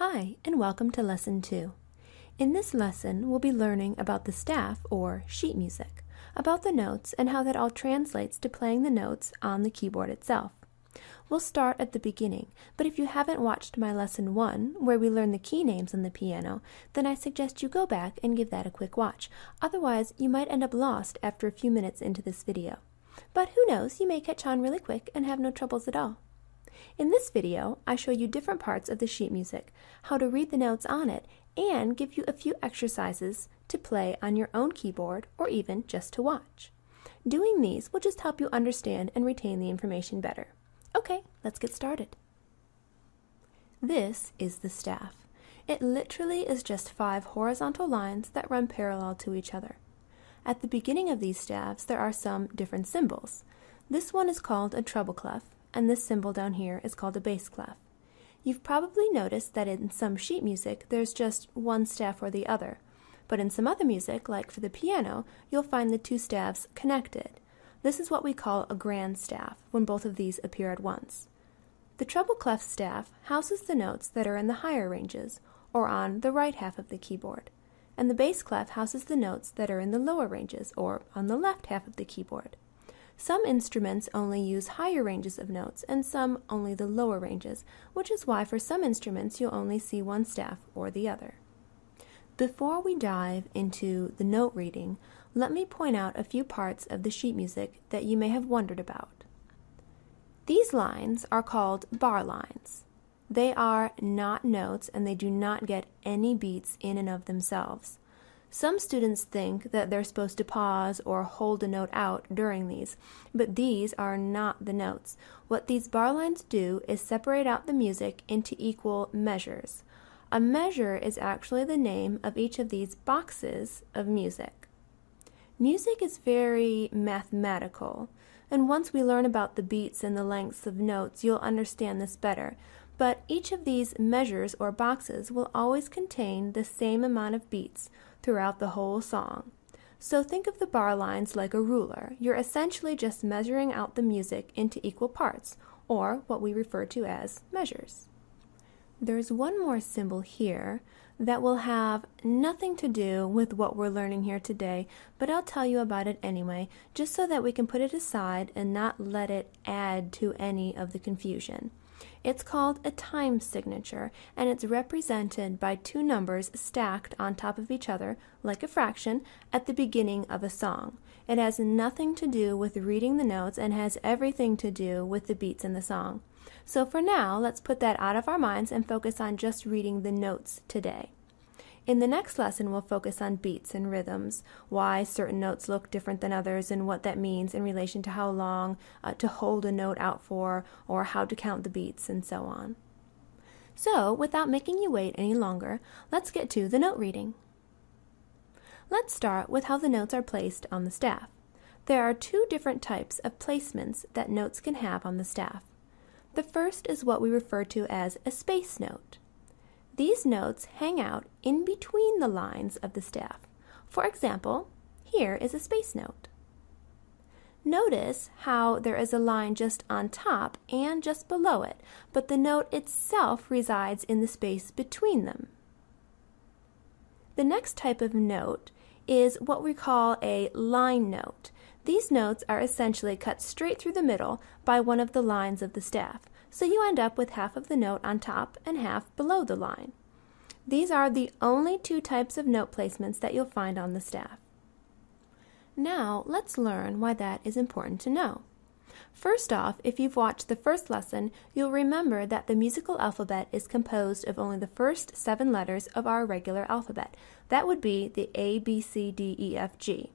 Hi, and welcome to Lesson 2. In this lesson, we'll be learning about the staff, or sheet music, about the notes and how that all translates to playing the notes on the keyboard itself. We'll start at the beginning, but if you haven't watched my Lesson 1, where we learn the key names on the piano, then I suggest you go back and give that a quick watch. Otherwise, you might end up lost after a few minutes into this video. But who knows, you may catch on really quick and have no troubles at all. In this video, I show you different parts of the sheet music, how to read the notes on it, and give you a few exercises to play on your own keyboard or even just to watch. Doing these will just help you understand and retain the information better. Okay, let's get started. This is the staff. It literally is just 5 horizontal lines that run parallel to each other. At the beginning of these staffs, there are some different symbols. This one is called a treble clef, and this symbol down here is called a bass clef. You've probably noticed that in some sheet music there's just one staff or the other, but in some other music, like for the piano, you'll find the two staffs connected. This is what we call a grand staff, when both of these appear at once. The treble clef staff houses the notes that are in the higher ranges, or on the right half of the keyboard, and the bass clef houses the notes that are in the lower ranges, or on the left half of the keyboard. Some instruments only use higher ranges of notes and some only the lower ranges, which is why for some instruments you'll only see one staff or the other. Before we dive into the note reading, let me point out a few parts of the sheet music that you may have wondered about. These lines are called bar lines. They are not notes and they do not get any beats in and of themselves. Some students think that they're supposed to pause or hold a note out during these, but these are not the notes. What these bar lines do is separate out the music into equal measures. A measure is actually the name of each of these boxes of music. Music is very mathematical, and once we learn about the beats and the lengths of notes, you'll understand this better. But each of these measures or boxes will always contain the same amount of beats throughout the whole song. So think of the bar lines like a ruler. You're essentially just measuring out the music into equal parts, or what we refer to as measures. There's one more symbol here that will have nothing to do with what we're learning here today, but I'll tell you about it anyway, just so that we can put it aside and not let it add to any of the confusion. It's called a time signature, and it's represented by 2 numbers stacked on top of each other, like a fraction, at the beginning of a song. It has nothing to do with reading the notes and has everything to do with the beats in the song. So for now, let's put that out of our minds and focus on just reading the notes today. In the next lesson, we'll focus on beats and rhythms, why certain notes look different than others, and what that means in relation to how long to hold a note out for, or how to count the beats, and so on. So, without making you wait any longer, let's get to the note reading. Let's start with how the notes are placed on the staff. There are 2 different types of placements that notes can have on the staff. The first is what we refer to as a space note. These notes hang out in between the lines of the staff. For example, here is a space note. Notice how there is a line just on top and just below it, but the note itself resides in the space between them. The next type of note is what we call a line note. These notes are essentially cut straight through the middle by one of the lines of the staff, so you end up with half of the note on top and half below the line. These are the only 2 types of note placements that you'll find on the staff. Now, let's learn why that is important to know. First off, if you've watched the first lesson, you'll remember that the musical alphabet is composed of only the first 7 letters of our regular alphabet. That would be the A, B, C, D, E, F, G.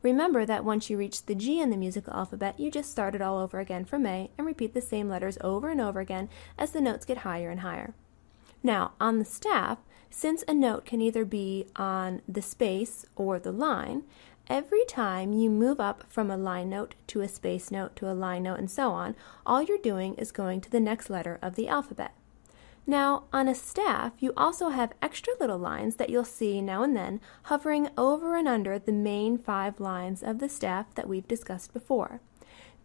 Remember that once you reach the G in the musical alphabet, you just start it all over again from A and repeat the same letters over and over again as the notes get higher and higher. Now, on the staff, since a note can either be on the space or the line, every time you move up from a line note to a space note to a line note and so on, all you're doing is going to the next letter of the alphabet. Now, on a staff, you also have extra little lines that you'll see now and then hovering over and under the main 5 lines of the staff that we've discussed before.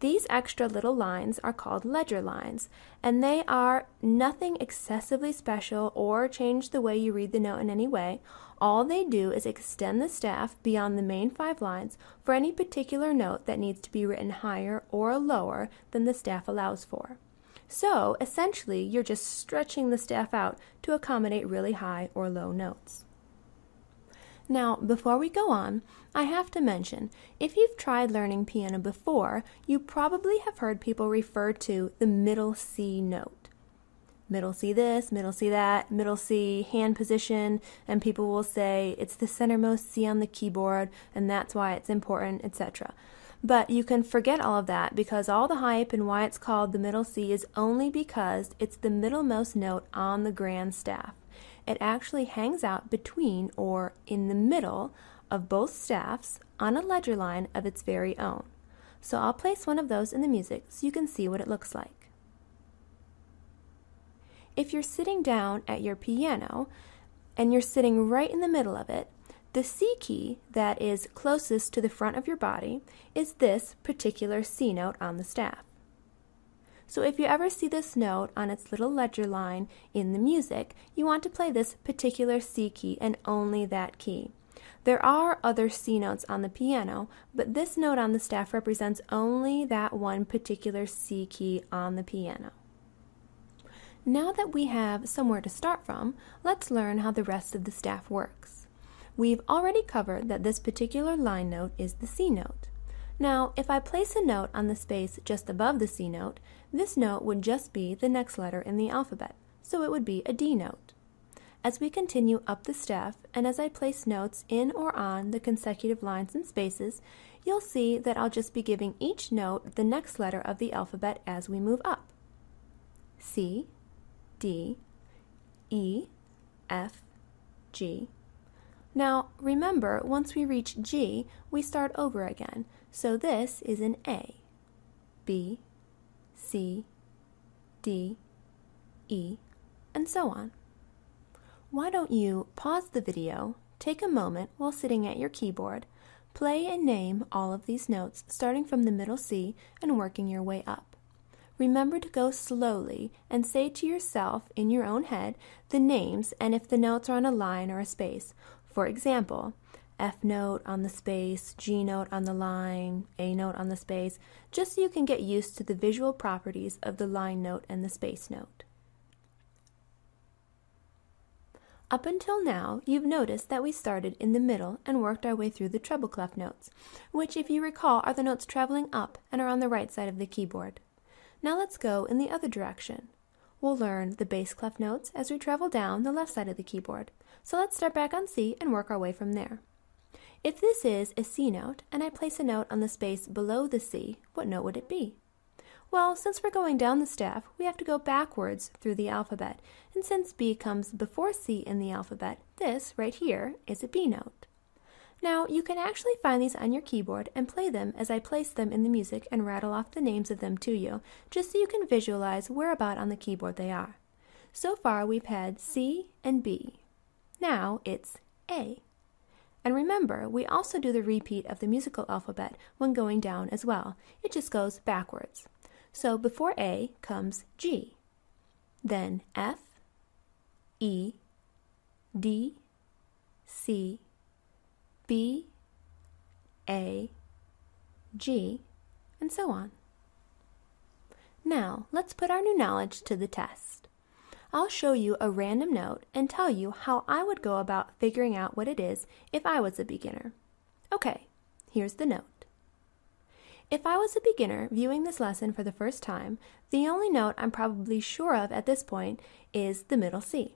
These extra little lines are called ledger lines, and they are nothing excessively special or change the way you read the note in any way. All they do is extend the staff beyond the main 5 lines for any particular note that needs to be written higher or lower than the staff allows for. So, essentially, you're just stretching the staff out to accommodate really high or low notes. Now, before we go on, I have to mention, if you've tried learning piano before, you probably have heard people refer to the middle C note. Middle C this, middle C that, middle C hand position, and people will say it's the centermost C on the keyboard, and that's why it's important, etc. But you can forget all of that because all the hype and why it's called the middle C is only because it's the middlemost note on the grand staff. It actually hangs out between or in the middle of both staffs on a ledger line of its very own. So I'll place one of those in the music so you can see what it looks like. If you're sitting down at your piano and you're sitting right in the middle of it, the C key that is closest to the front of your body is this particular C note on the staff. So if you ever see this note on its little ledger line in the music, you want to play this particular C key and only that key. There are other C notes on the piano, but this note on the staff represents only that one particular C key on the piano. Now that we have somewhere to start from, let's learn how the rest of the staff works. We've already covered that this particular line note is the C note. Now, if I place a note on the space just above the C note, this note would just be the next letter in the alphabet, so it would be a D note. As we continue up the staff, and as I place notes in or on the consecutive lines and spaces, you'll see that I'll just be giving each note the next letter of the alphabet as we move up. C, D, E, F, G. Now, remember, once we reach G, we start over again. So this is an A, B, C, D, E, and so on. Why don't you pause the video, take a moment while sitting at your keyboard, play and name all of these notes starting from the middle C and working your way up. Remember to go slowly and say to yourself in your own head the names and if the notes are on a line or a space. For example, F note on the space, G note on the line, A note on the space, just so you can get used to the visual properties of the line note and the space note. Up until now, you've noticed that we started in the middle and worked our way through the treble clef notes, which, if you recall, are the notes traveling up and are on the right side of the keyboard. Now let's go in the other direction. We'll learn the bass clef notes as we travel down the left side of the keyboard. So let's start back on C and work our way from there. If this is a C note and I place a note on the space below the C, what note would it be? Well, since we're going down the staff, we have to go backwards through the alphabet, and since B comes before C in the alphabet, this right here is a B note. Now, you can actually find these on your keyboard and play them as I place them in the music and rattle off the names of them to you, just so you can visualize whereabout on the keyboard they are. So far, we've had C and B. Now it's A. And remember, we also do the repeat of the musical alphabet when going down as well. It just goes backwards. So before A comes G, then F, E, D, C, B, A, G, and so on. Now, let's put our new knowledge to the test. I'll show you a random note and tell you how I would go about figuring out what it is if I was a beginner. Okay, here's the note. If I was a beginner viewing this lesson for the first time, the only note I'm probably sure of at this point is the middle C.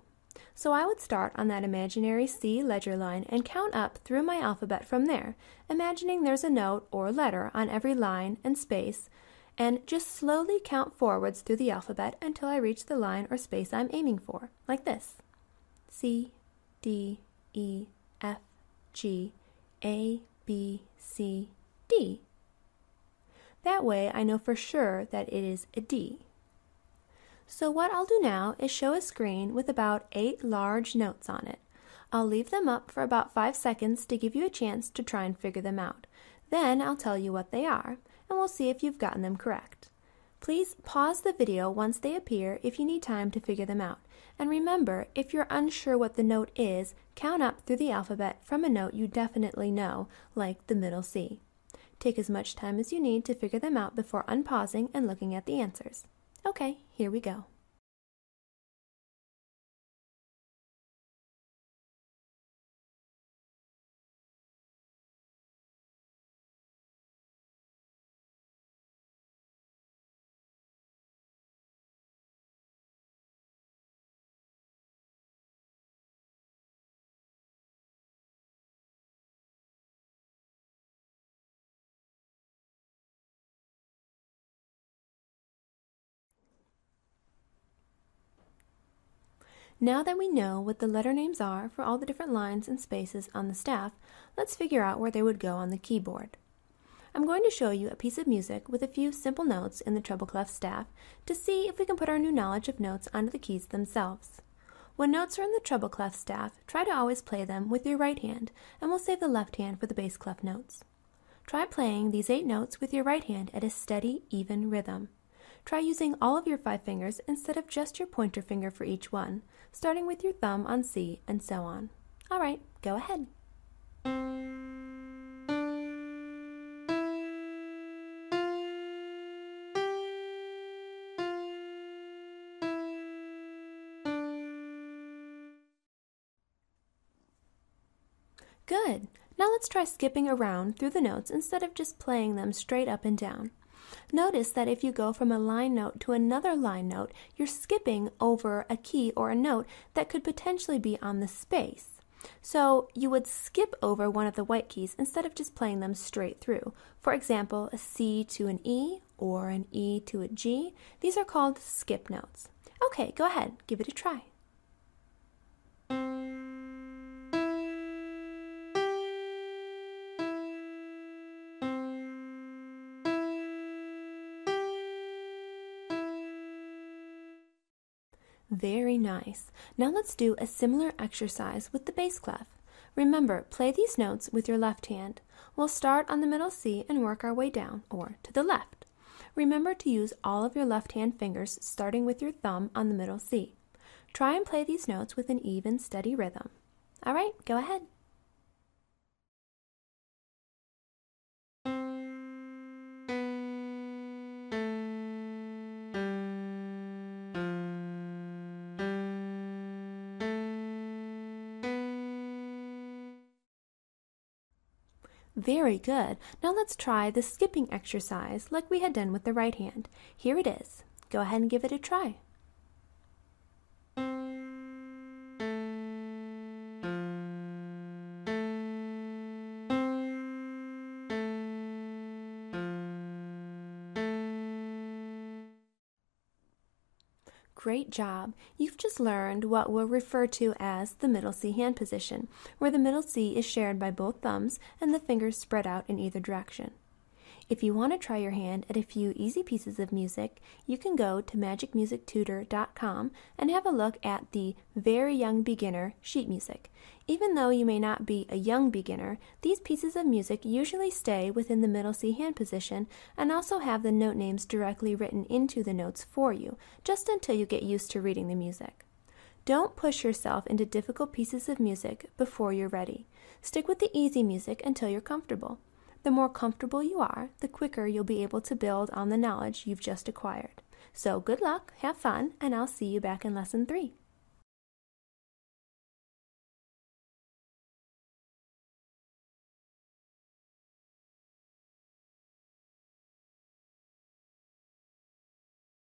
So I would start on that imaginary C ledger line and count up through my alphabet from there, imagining there's a note or letter on every line and space, and just slowly count forwards through the alphabet until I reach the line or space I'm aiming for, like this. C, D, E, F, G, A, B, C, D. That way I know for sure that it is a D. So what I'll do now is show a screen with about 8 large notes on it. I'll leave them up for about 5 seconds to give you a chance to try and figure them out. Then I'll tell you what they are, and we'll see if you've gotten them correct. Please pause the video once they appear if you need time to figure them out. And remember, if you're unsure what the note is, count up through the alphabet from a note you definitely know, like the middle C. Take as much time as you need to figure them out before unpausing and looking at the answers. Okay, here we go. Now that we know what the letter names are for all the different lines and spaces on the staff, let's figure out where they would go on the keyboard. I'm going to show you a piece of music with a few simple notes in the treble clef staff to see if we can put our new knowledge of notes onto the keys themselves. When notes are in the treble clef staff, try to always play them with your right hand, and we'll save the left hand for the bass clef notes. Try playing these 8 notes with your right hand at a steady, even rhythm. Try using all of your 5 fingers instead of just your pointer finger for each one, starting with your thumb on C and so on. All right, go ahead. Good. Now let's try skipping around through the notes instead of just playing them straight up and down. Notice that if you go from a line note to another line note, you're skipping over a key or a note that could potentially be on the space. So you would skip over one of the white keys instead of just playing them straight through. For example, a C to an E or an E to a G. These are called skip notes. Okay, go ahead, give it a try. Very nice. Now let's do a similar exercise with the bass clef. Remember, play these notes with your left hand. We'll start on the middle C and work our way down, or to the left. Remember to use all of your left hand fingers, starting with your thumb on the middle C. Try and play these notes with an even, steady rhythm. All right, go ahead. Very good. Now let's try the skipping exercise like we had done with the right hand. Here it is. Go ahead and give it a try. Great job! You've just learned what we'll refer to as the middle C hand position, where the middle C is shared by both thumbs and the fingers spread out in either direction. If you want to try your hand at a few easy pieces of music, you can go to magicmusictutor.com and have a look at the Very Young Beginner sheet music. Even though you may not be a young beginner, these pieces of music usually stay within the middle C hand position and also have the note names directly written into the notes for you, just until you get used to reading the music. Don't push yourself into difficult pieces of music before you're ready. Stick with the easy music until you're comfortable. The more comfortable you are, the quicker you'll be able to build on the knowledge you've just acquired. So good luck, have fun, and I'll see you back in Lesson 3.